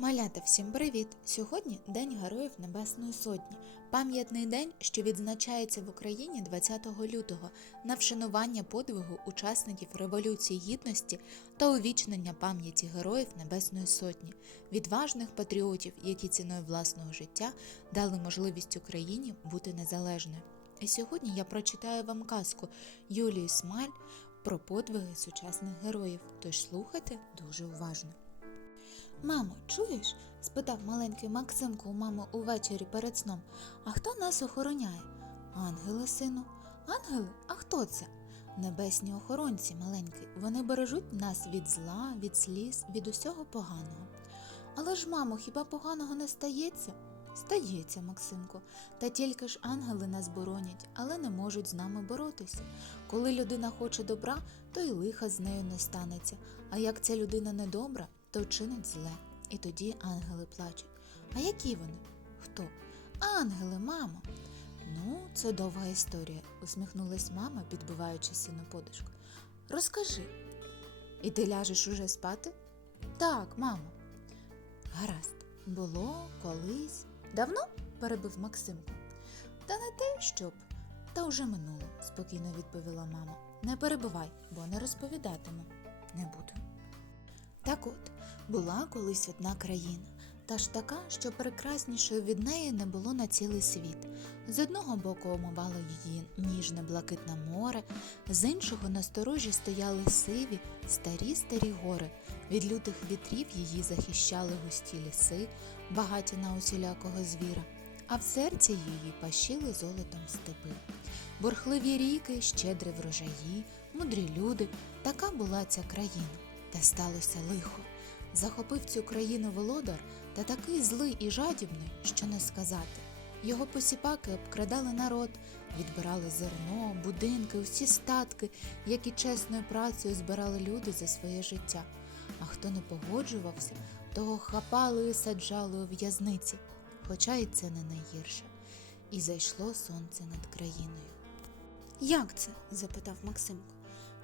Малята, всім привіт! Сьогодні День Героїв Небесної Сотні, пам'ятний день, що відзначається в Україні 20 лютого на вшанування подвигу учасників Революції Гідності та увічнення пам'яті Героїв Небесної Сотні, відважних патріотів, які ціною власного життя дали можливість Україні бути незалежною. І сьогодні я прочитаю вам казку Юлії Смаль про подвиги сучасних героїв, тож слухайте дуже уважно. Мамо, чуєш? спитав маленький Максимко у мами увечері перед сном. А хто нас охороняє? Ангели, сину. Ангели? А хто це? Небесні охоронці маленькі. Вони бережуть нас від зла, від сліз, від усього поганого. Але ж, мамо, хіба поганого не стається? Стається, Максимко, та тільки ж ангели нас боронять, але не можуть з нами боротися. Коли людина хоче добра, то й лиха з нею не станеться. А як ця людина недобра, то вчинить зле. І тоді ангели плачуть. А які вони? Хто? Ангели, мамо. Ну, це довга історія, усміхнулась мама, підбиваючи сину подушку. Розкажи. І ти ляжеш уже спати? Так, мамо. Гаразд, було колись. Давно? перебив Максимко. Та не те, щоб. Та вже минуло, спокійно відповіла мама. Не перебивай, бо не розповідатиму. Не буду. Так от, була колись одна країна, та ж така, що прекраснішою від неї не було на цілий світ. З одного боку омивало її ніжне блакитне море, з іншого на сторожі стояли сиві, старі старі гори. Від лютих вітрів її захищали густі ліси, багаті на усілякого звіра, а в серці її пащили золотом степи. Бурхливі ріки, щедрі врожаї, мудрі люди така була ця країна. Та сталося лихо. Захопив цю країну володар та такий злий і жадібний, що не сказати. Його посіпаки обкрадали народ, відбирали зерно, будинки, усі статки, які чесною працею збирали люди за своє життя. А хто не погоджувався, того хапали і саджали у в'язниці, хоча і це не найгірше. І зайшло сонце над країною. Як це? запитав Максимко.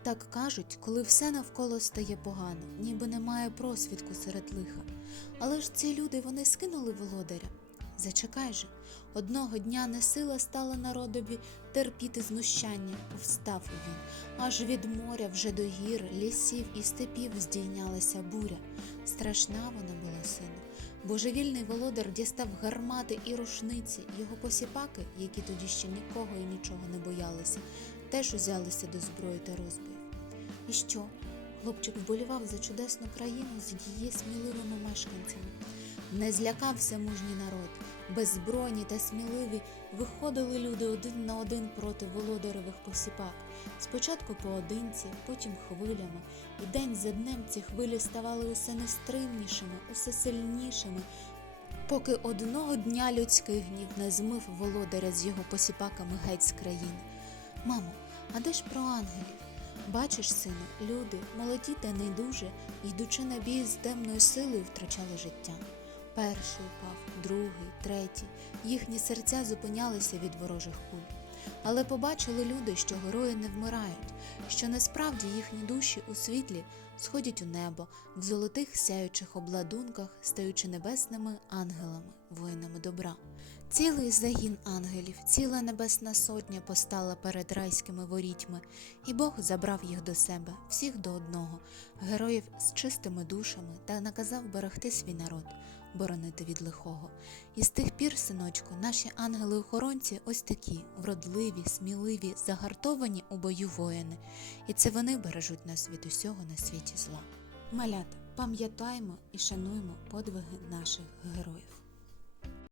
Так кажуть, коли все навколо стає погано, ніби немає просвідку серед лиха. Але ж ці люди вони скинули володаря. Зачекай же, одного дня несила стала народові терпіти знущання, встав він, аж від моря вже до гір, лісів і степів здійнялася буря. Страшна вона була сину. Божевільний володар дістав гармати і рушниці. Його посіпаки, які тоді ще нікого і нічого не боялися, теж узялися до зброї та розбою. І що? Хлопчик вболівав за чудесну країну з її сміливими мешканцями. Не злякався мужній народ. Беззбройні та сміливі виходили люди один на один проти володаревих посіпак. Спочатку поодинці, потім хвилями, і день за днем ці хвилі ставали усе нестримнішими, усе сильнішими, поки одного дня людський гнів не змив володаря з його посіпаками геть з країни. Мамо, а де ж про ангелів? Бачиш, сину, люди, молоді та недуже, йдучи на бій з темною силою, втрачали життя. Перший упав, другий, третій. Їхні серця зупинялися від ворожих куль. Але побачили люди, що герої не вмирають, що насправді їхні душі у світлі сходять у небо, в золотих сяючих обладунках, стаючи небесними ангелами, воїнами добра. Цілий загін ангелів, ціла небесна сотня постала перед райськими ворітьми, і Бог забрав їх до себе, всіх до одного, героїв з чистими душами, та наказав берегти свій народ, боронити від лихого. І з тих пір, синочку, наші ангели-охоронці ось такі, вродливі, сміливі, загартовані у бою воїни, і це вони бережуть нас від усього на світі зла. Малята, пам'ятаймо і шануймо подвиги наших героїв.